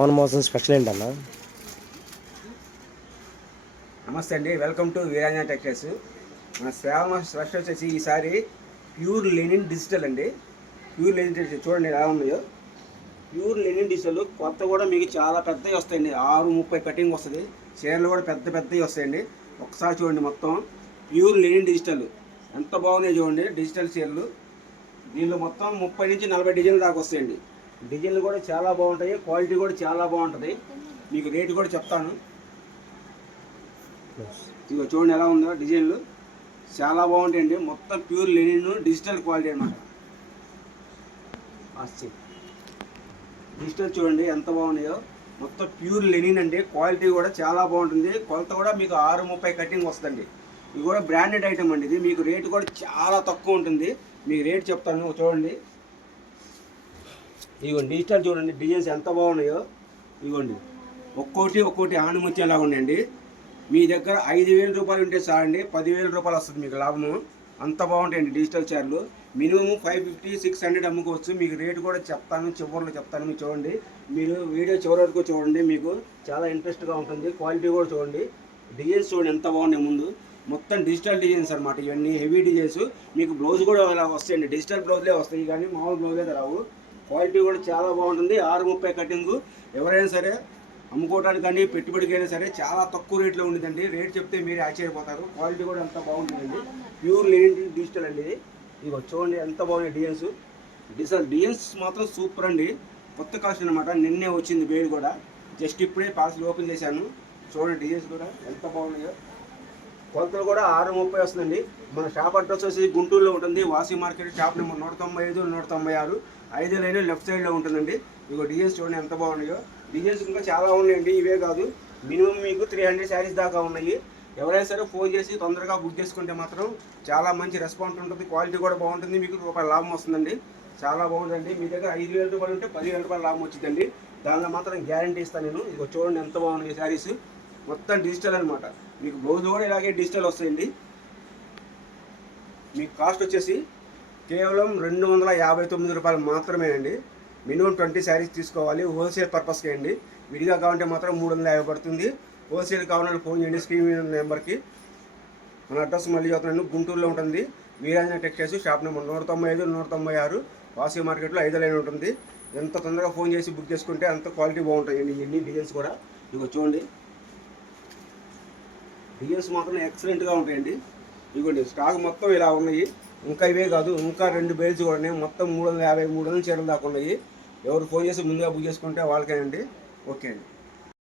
శ్రావణ మాసం స్పెషల్ ఏంటన్నా? నమస్తే అండి, వెల్కమ్ టు వీరాంజన టెక్స్టైల్స్. మన శ్రావణ మాసం స్పెషల్ వచ్చేసి ఈసారి ప్యూర్ లెనిన్ డిజిటల్ అండి. ప్యూర్ లెనిన్ డిజిటల్ చూడండి ఎలా ఉన్నాయో. ప్యూర్ లెనిన్ డిజిటల్ కొత్త కూడా మీకు చాలా పెద్దవి వస్తాయండి. 6:30 కటింగ్ వస్తుంది. చీరలు కూడా పెద్దవి వస్తాయండి. ఒకసారి చూడండి, మొత్తం ప్యూర్ లెనిన్ డిజిటల్ ఎంత బాగున్నాయి చూడండి. డిజిటల్ చీరలు దీనిలో మొత్తం 30 నుంచి 40 డిజైన్లు దాకా వస్తాయండి. డిజైన్లు కూడా చాలా బాగుంటాయి, క్వాలిటీ కూడా చాలా బాగుంటుంది. మీకు రేటు కూడా చెప్తాను. ఇక చూడండి ఎలా ఉందో. డిజైన్లు చాలా బాగుంటాయండి. మొత్తం ప్యూర్ లెనిన్ డిజిటల్ క్వాలిటీ అన్నమాట. డిజిటల్ చూడండి ఎంత బాగున్నాయో. మొత్తం ప్యూర్ లెనిన్ అండి. క్వాలిటీ కూడా చాలా బాగుంటుంది. కొలత కూడా మీకు 6:30 కటింగ్ వస్తుందండి. ఇది కూడా బ్రాండెడ్ ఐటమ్ అండి. ఇది మీకు రేటు కూడా చాలా తక్కువ ఉంటుంది. మీకు రేట్ చెప్తాను చూడండి. ఇదిగోండి డిజిటల్ చూడండి, డిజైన్స్ ఎంత బాగున్నాయో. ఇదిగోండి ఒక్కోటి ఆణిముత్యంలాగా ఉన్నాయండి. మీ దగ్గర 5,000 రూపాయలు ఉంటే చాలండి, 10,000 రూపాయలు వస్తుంది మీకు లాభము. అంత బాగుంటాయండి డిజిటల్ చీరలు. మినిమం 550-600 అమ్ముకోవచ్చు. మీకు రేటు కూడా చెప్తాను, చివరిలో చెప్తాను. మీరు చూడండి, మీరు వీడియో చివరి వరకు చూడండి, మీకు చాలా ఇంట్రెస్ట్గా ఉంటుంది. క్వాలిటీ కూడా చూడండి. డిజైన్స్ చూడండి ఎంత బాగున్నాయి. ముందు మొత్తం డిజిటల్ డిజైన్స్ అనమాట. ఇవన్నీ హెవీ డిజైన్స్. మీకు బ్లౌజ్ కూడా ఇలా వస్తాయండి. డిజిటల్ బ్లౌజ్లే వస్తాయి కానీ మామూలు బ్లౌజ్ అయితే రావు. క్వాలిటీ కూడా చాలా బాగుంటుంది. 6:30 కటింగ్. ఎవరైనా సరే అమ్ముకోవడానికి కానీ పెట్టుబడికైనా సరే చాలా తక్కువ రేట్లో ఉంటుందండి. రేట్ చెప్తే మీరు ఆశ్చర్యపోతారు. క్వాలిటీ కూడా ఎంత బాగుంటుందండి. ప్యూర్ లెనిన్ డిజిటల్ అండి ఇది. ఇదిగో చూడండి ఎంత బాగున్నాయి డిజైన్స్ మాత్రం సూపర్ అండి. కొత్త కలెక్షన్ అనమాట. నిన్నే వచ్చింది బేల్ కూడా. జస్ట్ ఇప్పుడే పార్సల్ ఓపెన్ చేశాను. చూడండి డిజైన్స్ కూడా ఎంత బాగున్నాయో. కొలతలు కూడా 6:30 వస్తుందండి. మన షాప్ అడ్రస్ వచ్చి గుంటూరులో ఉంటుంది. వాసి market shop number 195, 196, 5 line left సైడ్లో ఉంటుందండి. ఇగో డిజైన్స్ చూడండి ఎంత బాగున్నాయో. డిజైన్స్ ఇంకా చాలా ఉన్నాయండి. ఇవే కాదు, మినిమం మీకు 300 శారీస్ దాకా ఉన్నాయి. ఎవరైనా సరే ఫోన్ చేసి తొందరగా బుక్ చేసుకుంటే మాత్రం చాలా మంచి రెస్పాన్స్ ఉంటుంది. క్వాలిటీ కూడా బాగుంటుంది. మీకు రూపాయల లాభం వస్తుందండి. చాలా బాగుందండి. మీ దగ్గర 5,000 రూపాయలు ఉంటే 10,000 రూపాయల లాభం వచ్చిందండి. దానిలో మాత్రం గ్యారంటీ ఇస్తాను నేను. ఇగో చూడండి ఎంత బాగున్నాయి శారీస్. మొత్తం డిజిటల్ అనమాట. మీకు బ్లౌజ్ కూడా ఇలాగే డిజిటల్ వస్తాయండి. మీకు కాస్ట్ వచ్చేసి కేవలం 259 రూపాయలు మాత్రమేనండి. మినిమం 20 శారీస్ తీసుకోవాలి. హోల్సేల్ పర్పస్కి అండి. విడిగా కావాలంటే మాత్రం 350 పడుతుంది. హోల్సేల్ కావాలంటే ఫోన్ చేయండి స్క్రీన్ నెంబర్కి. మన అడ్రస్ మళ్ళీ చెప్తున్నాను. గుంటూరులో ఉంటుంది. వీరాంజన టెక్స్టైల్స్ షాప్ నెంబర్ 195, 196, వాసి మార్కెట్లో 5 లైన్ ఉంటుంది. ఎంత తొందరగా ఫోన్ చేసి బుక్ చేసుకుంటే అంత క్వాలిటీ బాగుంటాయండి. ఇవన్నీ డిజైన్స్ కూడా ఇదిగో చూడండి. డిజైన్స్ మాత్రం ఎక్సలెంట్గా ఉంటాయండి. ఇదిగోండి స్టాక్ మొత్తం ఇలా ఉన్నాయి. ఇంకా ఇవే కాదు, ఇంకా 2 బేల్స్ కూడా ఉన్నాయి. మొత్తం 350, 300 చీరలు దాకా ఉన్నాయి. ఎవరు ఫోన్ చేసి ముందుగా బుక్ చేసుకుంటే వాళ్ళకేనండి. ఓకే అండి.